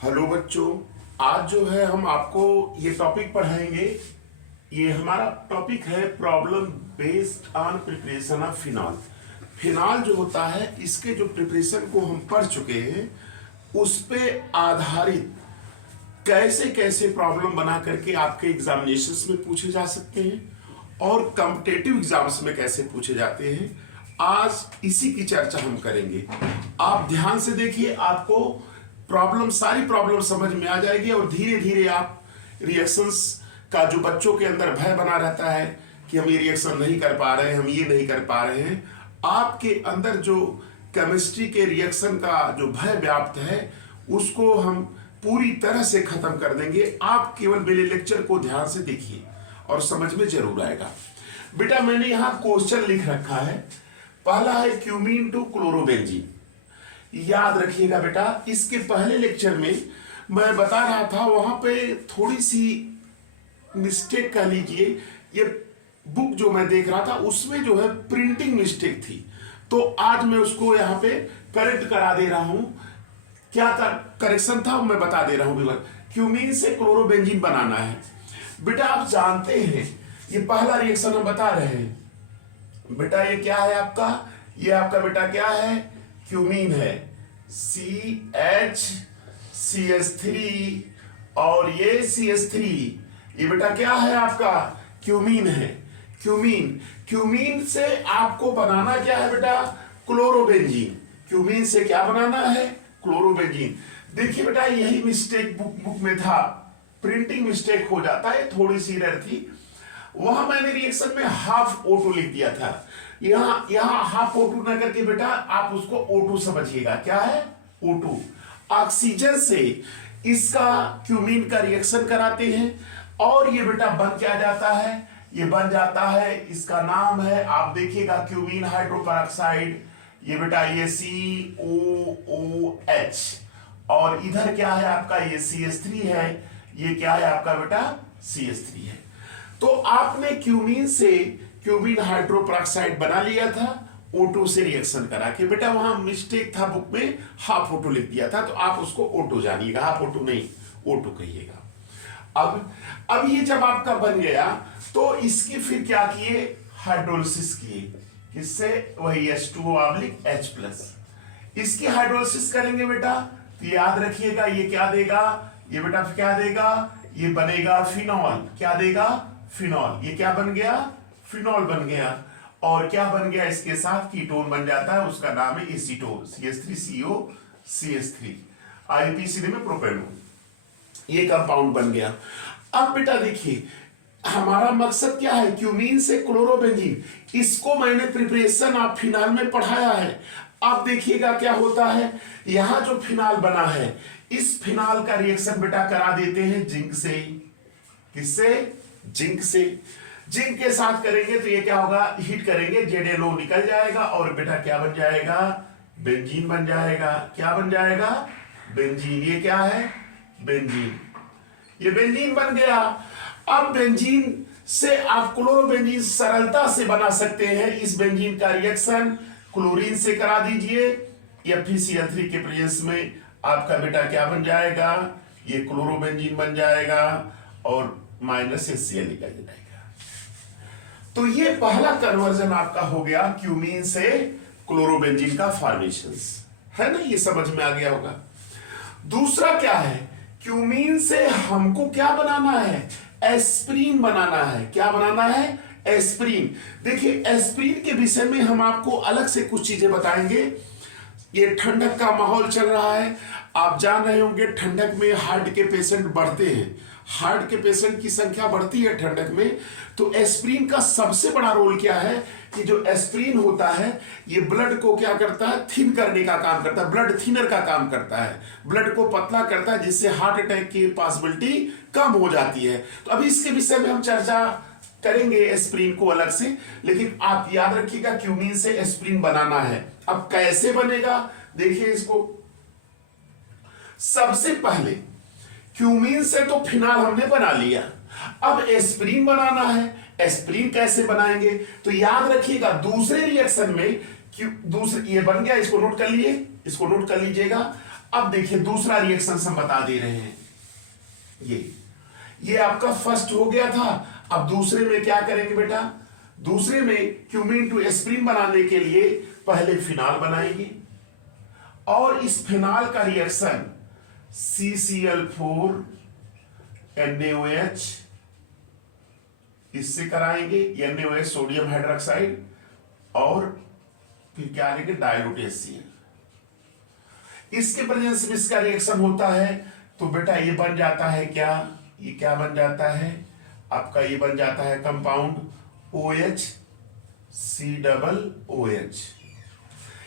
Hello बच्चों, आज जो है हम आपको ये टॉपिक पढ़ाएंगे। ये हमारा टॉपिक है problem based on preparation of phenol. Phenol जो होता है इसके जो प्रिपरेशन को हम पढ़ चुके हैं उस पे आधारित कैसे कैसे प्रॉब्लम बना करके आपके एग्जामिनेशंस में पूछे जा सकते हैं और कॉम्पिटिटिव एग्जाम्स में कैसे पूछे जाते हैं, आज इसी की चर्चा हम करेंगे। आप ध्यान से देखिए, आपको सारी प्रॉब्लम समझ में आ जाएगी और धीरे धीरे आप रिएक्शंस का जो बच्चों के अंदर भय बना रहता है कि हम ये रिएक्शन नहीं कर पा रहे हैं, हम ये नहीं कर पा रहे हैं, आपके अंदर जो केमिस्ट्री के रिएक्शन का जो भय व्याप्त है उसको हम पूरी तरह से खत्म कर देंगे। आप केवल मेरे लेक्चर को ध्यान से देखिए और समझ में जरूर आएगा। बेटा मैंने यहां क्वेश्चन लिख रखा है, पहला है क्यूमीन टू क्लोरोबेंजीन। याद रखिएगा बेटा, इसके पहले लेक्चर में मैं बता रहा था, वहां पे थोड़ी सी मिस्टेक कह लीजिए, ये बुक जो मैं देख रहा था उसमें जो है प्रिंटिंग मिस्टेक थी, तो आज मैं उसको यहाँ पे करेक्ट करा दे रहा हूं। क्या करेक्शन था मैं बता दे रहा हूं। क्यूमीन से क्लोरोबेंजीन बनाना है। बेटा आप जानते हैं ये पहला रिएक्शन हम बता रहे हैं। बेटा ये क्या है आपका, ये आपका बेटा क्या है, क्यूमीन है, CH3 और ये CH3, ये बेटा क्या है आपका, क्यूमीन है। क्यूमीन से आपको बनाना क्या है बेटा, क्लोरोबेंजीन। क्यूमीन से क्या बनाना है, क्लोरोबेंजीन। देखिए बेटा यही मिस्टेक बुक में था, प्रिंटिंग मिस्टेक हो जाता है, थोड़ी सी एरर थी। वहां मैंने रिएक्शन में हाफ O2 लिख दिया था, यहां हाफ O2 ना करके बेटा आप उसको O2 समझिएगा। क्या है, O2। ऑक्सीजन से इसका क्यूमीन का रिएक्शन कराते हैं और ये बेटा बन क्या जाता है, ये बन जाता है, इसका नाम है, आप देखिएगा क्यूमीन हाइड्रोपेरोक्साइड। ये बेटा ये COOH और इधर क्या है आपका, ये CH3 है, ये क्या है आपका बेटा, CH3 है। तो आपने क्यूमीन हाइड्रोपेरोक्साइड बना लिया था O2 से रिएक्शन करा के। बेटा वहां मिस्टेक था, बुक में हाफ O2 लिख दिया था, तो आप उसको O2 जानिएगा, हाफ O2 नहीं O2 कहिएगा। अब ये जब आपका बन गया तो इसकी फिर क्या किए, हाइड्रोलिसिस किए, किससे, वही H2O/H+। इसकी हाइड्रोलिसिस करेंगे बेटा तो याद रखिएगा ये क्या देगा, ये बेटा क्या देगा, ये बनेगा फिनॉल। क्या देगा, फिनॉल। ये क्या बन गया, फिनॉल बन गया। और क्या बन गया, इसके साथ कीटोन बन जाता है, उसका नाम है एसीटोन, CH3CO CH3, IUPAC में प्रोपेनोन, ये कंपाउंड बन गया। अब बेटा देखिए हमारा मकसद क्या है, क्यूमीन से क्लोरोबेंजीन, इसको मैंने प्रिपरेशन ऑफ फिनॉल में पढ़ाया है। अब देखिएगा क्या होता है, यहां जो फिनॉल बना है इस फिनॉल का रिएक्शन बेटा करा देते हैं जिंक से। किससे, जिंक से। जिंक के साथ करेंगे तो ये क्या होगा, हीट करेंगे, ZnO निकल जाएगा और बेटा क्या बन जाएगा, बेंजीन बन जाएगा। क्या बन जाएगा, बेंजीन। ये क्या है, बेंजीन, ये बेंजीन बन गया। अब बेंजीन से आप क्लोरोबेंजीन सरलता से बना सकते हैं। इस बेंजीन का रिएक्शन क्लोरीन से करा दीजिए, FeCl3 के प्रेजेंस में आपका बेटा क्या बन जाएगा, ये क्लोरोबेंजीन बन जाएगा और -HCl निकल जाएगा। तो ये पहला कन्वर्जन आपका हो गया क्यूमीन से क्लोरोबेंजीन का फॉर्मेशन, है ना, ये समझ में आ गया होगा। दूसरा क्या है, क्यूमीन से हमको क्या बनाना है, एस्प्रीन बनाना है। क्या बनाना है, एस्प्रीन। देखिए एस्प्रीन के विषय में हम आपको अलग से कुछ चीजें बताएंगे। ये ठंडक का माहौल चल रहा है, आप जान रहे होंगे ठंडक में हार्ट के पेशेंट बढ़ते हैं, हार्ट के पेशेंट की संख्या बढ़ती है ठंडक में। तो एस्प्रीन का सबसे बड़ा रोल क्या है कि जो एस्प्रीन होता है ये ब्लड को क्या करता है, थिन करने का काम करता है, ब्लड थिनर का काम करता है, ब्लड को पतला करता है, जिससे हार्ट अटैक की पॉसिबिलिटी कम हो जाती है। तो अभी इसके विषय में हम चर्चा करेंगे एस्प्रीन को अलग से, लेकिन आप याद रखिएगा क्यूमीन से एस्प्रीन बनाना है। अब कैसे बनेगा, देखिए इसको, सबसे पहले क्यूमीन से तो फिनॉल हमने बना लिया, अब एस्प्रीन बनाना है। एस्प्रीन कैसे बनाएंगे, तो याद रखिएगा दूसरे रिएक्शन में दूसरे, ये बन गया, इसको नोट कर लिए, इसको नोट कर लीजिएगा। अब देखिए दूसरा रिएक्शन हम बता दे रहे हैं। ये आपका फर्स्ट हो गया था। अब दूसरे में क्या करेंगे बेटा? दूसरे में क्यूमीन टू एस्प्रिन बनाने के लिए पहले फिनाल बनाएंगे और इस फिनाल का रिएक्शन CCl4 NaOH इससे कराएंगे, NaOH सोडियम हाइड्रोक्साइड, और फिर क्या लेंगे? Dilute HCl। इसके प्रेजेंस में इसका रिएक्शन होता है तो बेटा ये बन जाता है क्या? ये क्या बन जाता है आपका? ये बन जाता है कंपाउंड OH COOH।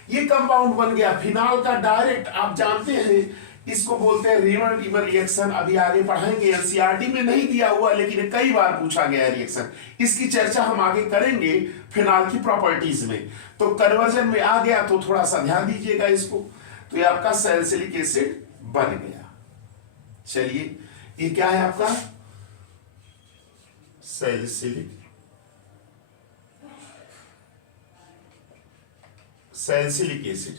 ये कंपाउंड बन गया फिनाल का डायरेक्ट। आप जानते हैं इसको बोलते हैं रीमर टीमर रिएक्शन। अभी आगे पढ़ाएंगे, एनसीईआरटी में नहीं दिया हुआ लेकिन कई बार पूछा गया है रिएक्शन। इसकी चर्चा हम आगे करेंगे फिनाल की प्रॉपर्टीज में। तो कन्वर्जन में आ गया तो थोड़ा सा ध्यान दीजिएगा इसको। तो ये आपका सैलिसिलिक एसिड बन गया। चलिए ये क्या है आपका? Salicylic acid.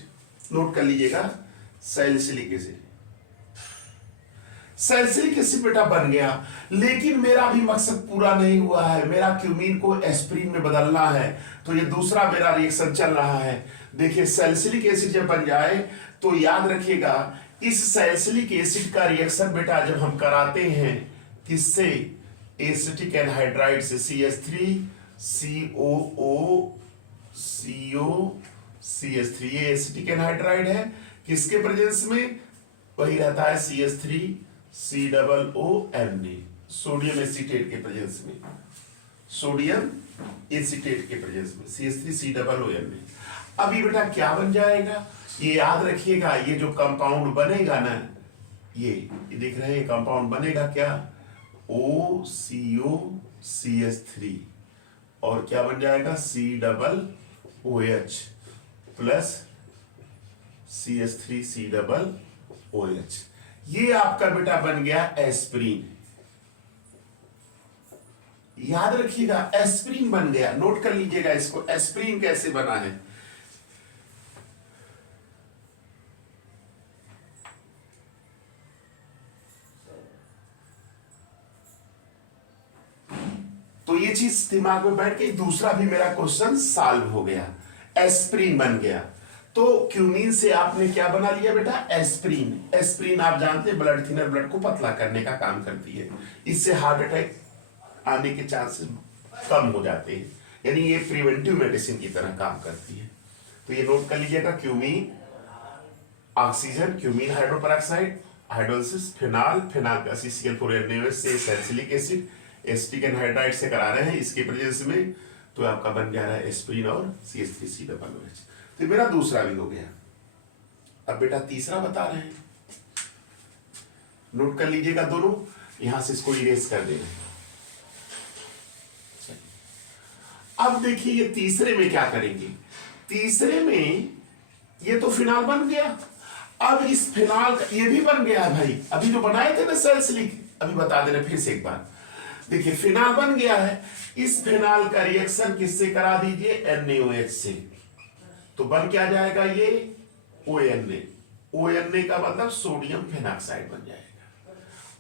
नोट कर लीजिएगा, सैलिसिलिक एसिड। सैलिसिलिक एसिड बेटा बन गया, लेकिन मेरा अभी मकसद पूरा नहीं हुआ है। मेरा क्यूमीन को एस्प्रिन में बदलना है, तो ये दूसरा मेरा रिएक्शन चल रहा है। देखिए सैलिसिलिक एसिड जब बन जाए तो याद रखिएगा इस सैलिसिलिक एसिड का रिएक्शन बेटा जब हम कराते हैं किससे? एसिटिक एनहाइड्राइड से, CH3 COO CO CH3। ये एसिटिक एनहाइड्राइड है, किसके प्रेजेंस में? वही रहता है CH3 COONA, सोडियम एसीटेट के प्रेजेंस में, सोडियम एसीटेट के प्रेजेंस में CH3 COONA। अभी बेटा क्या बन जाएगा? ये याद रखिएगा, ये जो कंपाउंड बनेगा ना, ये दिख रहे हैं कंपाउंड बनेगा क्या? OCO CH3 और क्या बन जाएगा? COOH plus CH3 COOH। ये आपका बेटा बन गया एस्प्रिन। याद रखिएगा एस्प्रिन बन गया। नोट कर लीजिएगा इसको, एस्प्रिन कैसे बना है। तो ये चीज दिमाग में बैठ के दूसरा भी मेरा क्वेश्चन सॉल्व हो गया। एस्प्रिन बन गया। तो क्यूमीन से आपने क्या बना लिया बेटा? एस्प्रिन। एस्प्रिन आप जानते हैं ब्लड थिनर, ब्लड को पतला करने का काम करती है। इससे हार्ट अटैक आने के चांसेस कम हो जाते हैं, यानी ये प्रिवेंटिव मेडिसिन की तरह काम करती है। तो ये नोट कर लीजिएगा, cumene oxygen, cumene hydroperoxide, hydrolysis, phenol, phenol का CCl4 NaOH से सैलिसिलिक एसिड, एसिटिक एनहाइड्राइड से करा रहे हैं इसके प्रेजेंस में, तो आपका बन जा रहा है एस्प्रिन और CH3 COOH। तो मेरा दूसरा भी हो गया। अब बेटा तीसरा बता रहे हैं, नोट कर लीजिएगा दोनों। यहां से इसको इरेज कर देना। अब देखिए ये तीसरे में क्या करेंगे? तीसरे में ये तो फिनाल बन गया। अब इस फिनाल का ये भी बन गया है भाई, अभी जो बनाए थे ना सैलिसिलिक, अभी बता दे रहे फिर से एक बार। देखिए फिनाल बन गया है, इस फिनाल का रिएक्शन किससे करा दीजिए? NaOH से। तो बन क्या जाएगा? ये ONA। ONA का मतलब सोडियम फेनॉक्साइड बन जाएगा,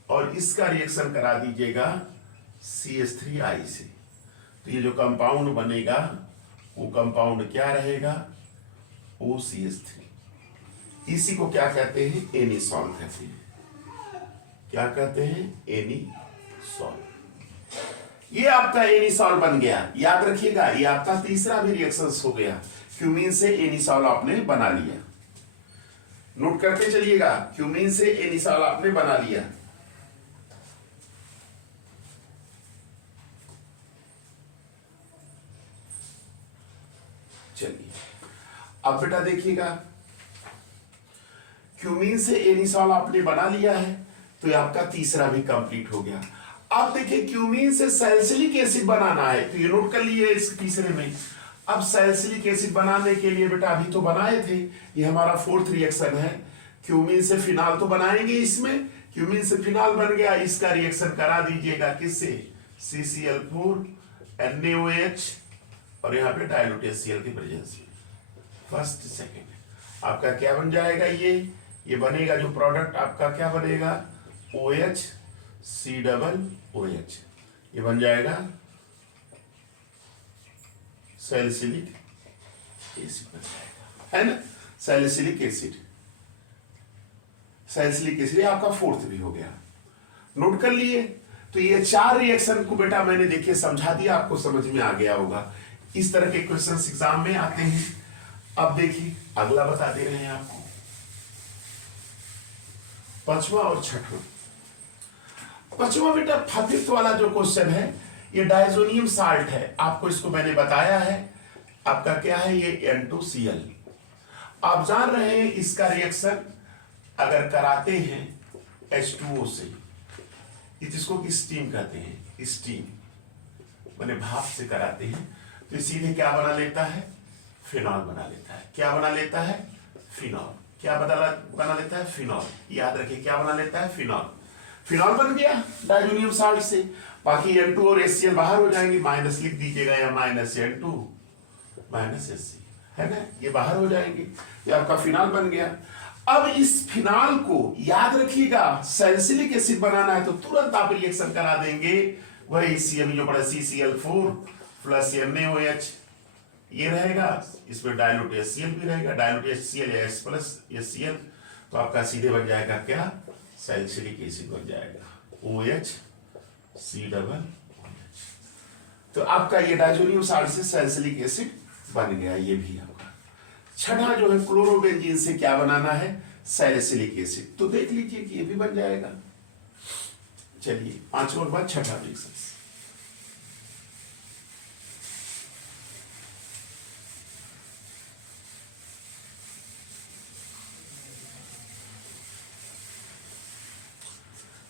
और इसका रिएक्शन करा दीजिएगा CH3I से। तो ये जो कंपाउंड बनेगा वो कंपाउंड क्या रहेगा? OCH3। इसी को क्या कहते हैं? एनिसॉल कहते हैं। क्या कहते हैं? एनिसॉल। ये आपका एनिसॉल बन गया। याद रखिएगा ये आपका तीसरा भी रिएक्शन हो गया। क्यूमीन से एनिसॉल आपने बना लिया। नोट करते चलिएगा, क्यूमीन से एनिसॉल आपने बना लिया। चलिए अब बेटा देखिएगा, क्यूमीन से एनिसॉल आपने बना लिया है, तो ये आपका तीसरा भी कंप्लीट हो गया। अब देखिए क्यूमीन से सैलिसिलिक एसिड बनाना है, तो ये नोट कर लिए इस तीसरे में। अब सैलिसिलिक एसिड बनाने के लिए बेटा अभी तो बनाए थे, ये हमारा फोर्थ रिएक्शन है। क्यूमीन से फिनाल तो बनाएंगे इसमें, क्यूमीन से फिनाल बन गया, इसका रिएक्शन करा दीजिएगा किससे? CCl4 NaOH और यहाँ पे डाइल्यूट HCl की प्रेजेंस में, फर्स्ट सेकेंड। आपका क्या बन जाएगा? ये ये बनेगा जो प्रोडक्ट आपका क्या बनेगा, OH COOH, ये बन जाएगा सैलिसिलिक एसिड बन जाएगा, है ना। सैलिसिलिक एसिड, सैलिसिलिक एसिड आपका फोर्थ भी हो गया, नोट कर लिए। तो ये 4 रिएक्शन को बेटा मैंने देखिए समझा दिया, आपको समझ में आ गया होगा। इस तरह के क्वेश्चन एग्जाम में आते हैं। अब देखिए अगला बता दे रहे हैं आपको, 5वां और 6वां। 5वां बेटा फिफ्थ वाला जो क्वेश्चन है, ये डायजोनियम साल्ट है, आपको इसको मैंने बताया है। आपका क्या है, ये N2Cl। आप जान रहे हैं इसका रिएक्शन अगर कराते हैं H2O से, जिसको स्टीम कहते हैं, स्टीम माने भाप से कराते हैं, तो सीधे क्या बना लेता है, फिनॉल बना लेता है। क्या बना लेता है, फिनॉल। क्या बना लेता है, फिनॉल। याद रखिए क्या बना लेता है, फिनॉल। फिनॉल बन गया डायजोनियम साल्ट से। बाकी N2 और HCl बाहर हो जाएंगे, माइनस लिख दीजिएगा, या -N2 -HCl, है ना, ये बाहर हो जाएंगे, ये आपका फिनॉल बन गया। अब इस फिनॉल को याद रखिएगा, सैलिसिलिक एसिड बनाना है तो तुरंत आप रिएक्शन करा देंगे, वही CL जो पड़ा CCl4 प्लस NaOH, ये रहेगा, इसमें डायल्यूट HCl भी रहेगा, dilute HCl H plus HCl, तो आपका सीधे बन जाएगा क्या, सैलिसिलिक एसिड बन जाएगा, OH C OH। तो आपका ये डायजोनियम साल्ट से सैलिसिलिक एसिड बन गया। ये भी आपका 6वां जो है क्लोरोबेंजीन से क्या बनाना है, सैलिसिलिक एसिड, तो देख लीजिए कि ये भी बन जाएगा। चलिए 5वां के बाद 6वां रिएक्शन।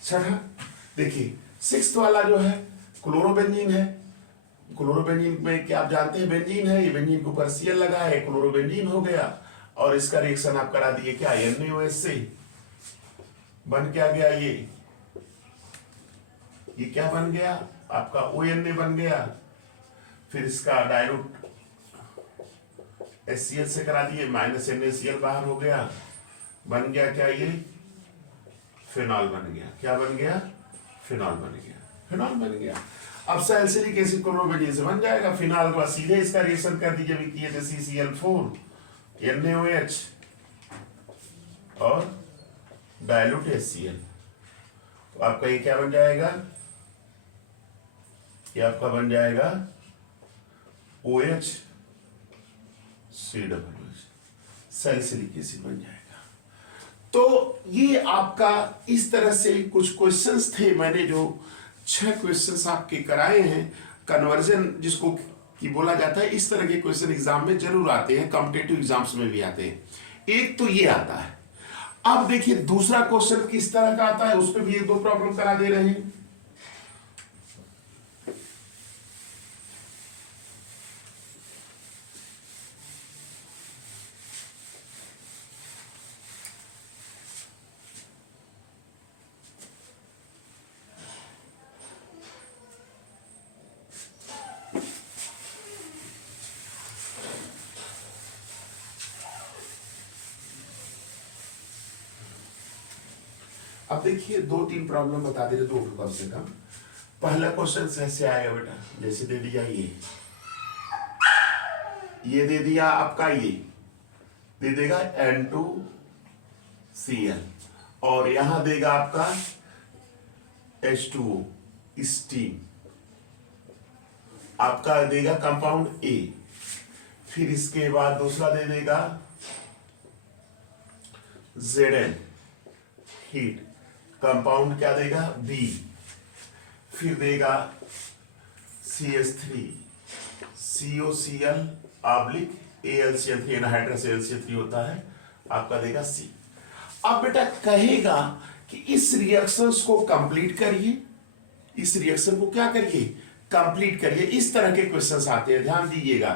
छठा देखिए 6th वाला जो है क्लोरोबेंजीन है। क्लोरोबेंजीन में क्या आप जानते हैं, बेंजीन है, ये बेंजीन के ऊपर Cl लगा है, क्लोरोबेंजीन हो गया, और इसका रिएक्शन आप करा दिए क्या, NaOH से, बन क्या गया, ये क्या बन गया आपका, ONa बन गया। फिर इसका डायल्यूट HCl से करा दिए, -NaCl बाहर हो गया, बन गया क्या, ये फिनॉल बन गया। क्या बन गया, फिनॉल बन गया, फिनॉल बन गया। अब सैलिसिलिक एसिड क्लोरोबेंजीन से बन जाएगा, फिनॉल को सीधे इसका रिएक्शन कर दीजिए, भी किए थे CCl4 NaOH और डायल्यूट HCl, तो आपका ये क्या बन जाएगा, ये आपका बन जाएगा OH COOH, सैलिसिलिक एसिड बन जाएगा। तो ये आपका इस तरह से कुछ क्वेश्चंस थे, मैंने जो 6 क्वेश्चंस आपके कराए हैं, कन्वर्जन जिसको कि बोला जाता है। इस तरह के क्वेश्चन एग्जाम में जरूर आते हैं, कॉम्पिटिटिव एग्जाम्स में भी आते हैं। एक तो ये आता है। अब देखिए दूसरा क्वेश्चन किस तरह का आता है, उस पर भी 1-2 प्रॉब्लम करा दे रहे हैं। अब देखिए 2-3 प्रॉब्लम बता दे रहे, 2 कम से कम। पहला क्वेश्चन ऐसे आएगा बेटा, जैसे दे दिया ये दे दिया आपका, ये दे देगा N2Cl, और यहां देगा आपका H2O स्टीम, आपका देगा कंपाउंड A, फिर इसके बाद दूसरा दे देगा Zn हीट, कंपाउंड क्या देगा B, फिर देगा CH3 COCl oblique AlCl3, anhydrous AlCl3 होता है, आपका देगा C। अब बेटा कहेगा कि इस रिएक्शंस को कंप्लीट करिए, इस रिएक्शन को क्या करिए, कंप्लीट करिए। इस तरह के क्वेश्चंस आते हैं, ध्यान दीजिएगा।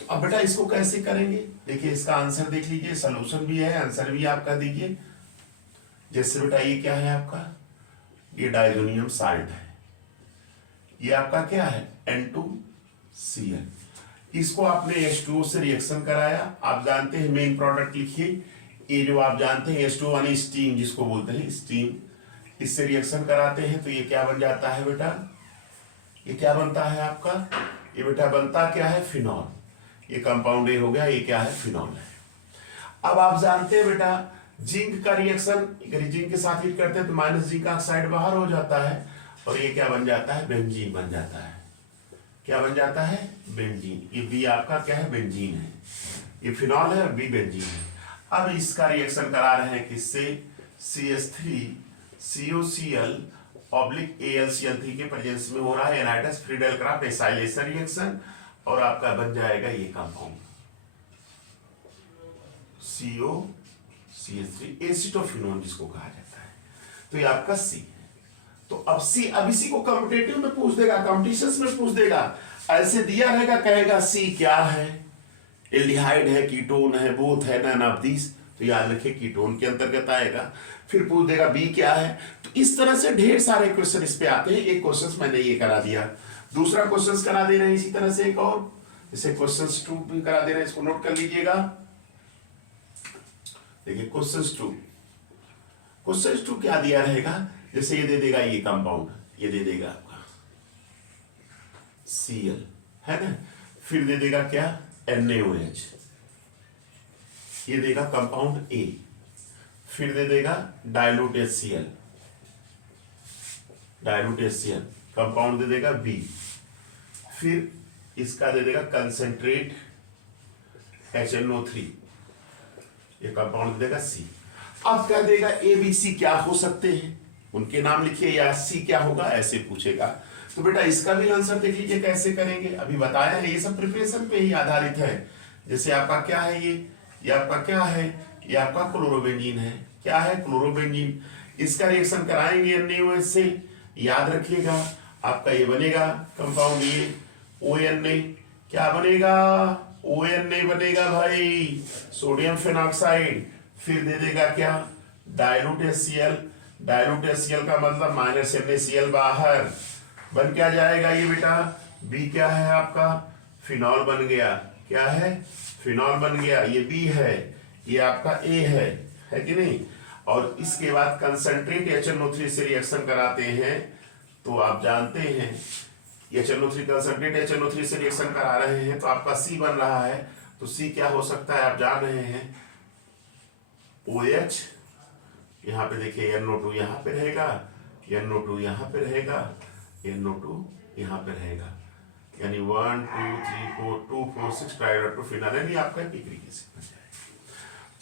तो अब बेटा इसको कैसे करेंगे, देखिए इसका आंसर देख लीजिए, सॉल्यूशन भी है, आंसर भी आपका दीजिए। जैसे बेटा ये क्या है आपका, ये डायजोनियम साल्ट है, ये आपका क्या है N2Cl, इसको आपने H2O से रिएक्शन कराया। आप जानते हैं मेन प्रोडक्ट लिखिए ये जो आप जानते हैं H2 स्टीम जिसको बोलते हैं स्टीम, इससे रिएक्शन कराते हैं तो ये क्या बन जाता है बेटा, ये क्या बनता है आपका, ये बेटा बनता क्या है, फिनॉल। ये कंपाउंड ए हो गया, ये क्या है, फिनॉल है। अब आप जानते हैं बेटा जिंक का रिएक्शन जिंक के साथ हीट करते हैं तो माइनस जिंक ऑक्साइड बाहर हो जाता है और ये क्या बन जाता है, बेंजीन बन जाता है। क्या बन जाता है, बेंजीन। ये बी आपका क्या है, बेंजीन है। ये फिनॉल है और बी बेंजीन है। अब इसका रिएक्शन करा रहे हैं किससे, CH3COCl ऑब्लिक AlCl3 के प्रेजेंस में हो रहा है एनाइडस फ्रीडेलक्राफ्ट एसाइलेशन रिएक्शन और आपका बन जाएगा ये कंपाउंड COCH3 एसिटोफिनोन जिसको कहा जाता है। तो ये आपका C है। तो अब इसी को कॉम्पिटिटिव में पूछ देगा, कॉम्पिटिशंस में पूछ देगा, ऐसे दिया रहेगा, कहेगा C क्या है, एल्डिहाइड है, कीटोन है, बोथ है, नन ऑफ दिस, तो याद रखिए कीटोन के अंतर्गत आएगा। फिर पूछ देगा बी क्या है। तो इस तरह से ढेर सारे क्वेश्चन इस पे आते हैं। एक क्वेश्चन मैंने ये करा दिया, दूसरा क्वेश्चन करा दे रहे हैं इसी तरह से एक और, जैसे क्वेश्चन 2 भी करा दे रहे हैं, इसको नोट कर लीजिएगा। देखिए क्वेश्चन 2 क्या दिया रहेगा, जैसे ये दे देगा ये कंपाउंड, ये दे देगा आपका Cl है ना, फिर दे देगा क्या NaOH, ये देगा कंपाउंड A, फिर दे देगा डाइल्यूट HCl कंपाउंड दे देगा B, फिर इसका दे देगा कंसेंट्रेट HNO3, ये कंपाउंड दे देगा C। अब क्या देगा ABC क्या हो सकते हैं, उनके नाम लिखिए, या C क्या होगा ऐसे पूछेगा। तो बेटा इसका भी आंसर देख लीजिए कैसे करेंगे, अभी बताया है, ये सब प्रिपरेशन पे ही आधारित है। जैसे आपका क्या है, ये आपका क्या है, ये आपका क्लोरोबेंजीन है, क्या है, क्लोरोबेंजीन। इसका रिएक्शन कराएंगे NaOH से, याद रखिएगा आपका ये बनेगा कंपाउंड ये ONA, क्या बनेगा, ONA बनेगा भाई, सोडियम फेनॉक्साइड। फिर दे देगा क्या डाइल्यूट HCl का मतलब माइनस NaCl बाहर, बन क्या जाएगा ये बेटा, बी क्या है आपका, फिनॉल बन गया, क्या है, फिनॉल बन गया, ये बी है, ये आपका ए है कि नहीं। और इसके बाद कंसंट्रेट HNO3 से रिएक्शन कराते हैं तो आप जानते हैं HNO3 कंसंट्रेट HNO3 से रिएक्शन करा रहे हैं तो आपका C बन रहा है। तो C क्या हो सकता है आप जान रहे हैं, OH, यहाँ पे देखिए NO2 यहाँ पे रहेगा, NO2 यहाँ पे रहेगा, NO2 यहाँ पे रहेगा, यानी 1 2 3 4 2 4 6 ट्राइडेंटो फिनॉल, यानी आपका पिक्रिक एसिड बन जाएगा।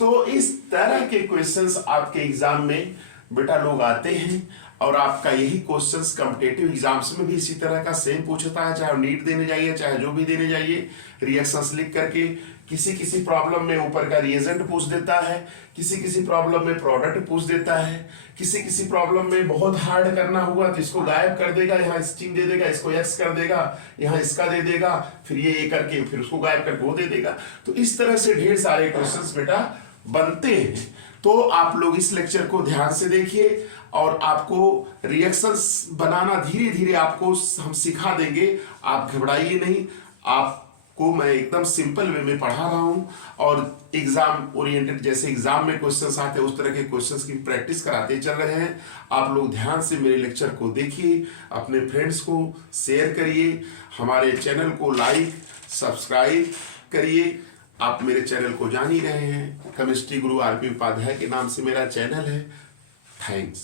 तो इस तरह के क्वेश्चंस आपके एग्जाम में बेटा लोग आते हैं और आपका यही क्वेश्चंस कॉम्पिटिटिव एग्जाम्स में भी इसी तरह का सेम पूछता है, चाहे नीट देने जाइए चाहे जो भी देने जाइए, रिएक्शंस लिख करके किसी प्रॉब्लम में ऊपर का रिएजेंट पूछ देता है, किसी प्रॉब्लम में प्रोडक्ट पूछ देता है, किसी प्रॉब्लम में बहुत हार्ड करना हुआ तो इसको गायब कर देगा, यहाँ स्टीम दे देगा, इसको एक्स कर देगा, यहाँ इसका दे देगा, फिर ये करके फिर उसको गायब करके वो दे देगा। तो इस तरह से ढेर सारे क्वेश्चंस बेटा बनते हैं। तो आप लोग इस लेक्चर को ध्यान से देखिए और आपको रिएक्शंस बनाना धीरे धीरे आपको हम सिखा देंगे, आप घबराइए नहीं। आपको मैं एकदम सिंपल वे में पढ़ा रहा हूं और एग्जाम ओरिएंटेड, जैसे एग्जाम में क्वेश्चंस आते हैं उस तरह के क्वेश्चंस की प्रैक्टिस कराते चल रहे हैं। आप लोग ध्यान से मेरे लेक्चर को देखिए, अपने फ्रेंड्स को शेयर करिए, हमारे चैनल को लाइक सब्सक्राइब करिए। आप मेरे चैनल को जान ही रहे हैं, केमिस्ट्री गुरु RP उपाध्याय के नाम से मेरा चैनल है। थैंक्स।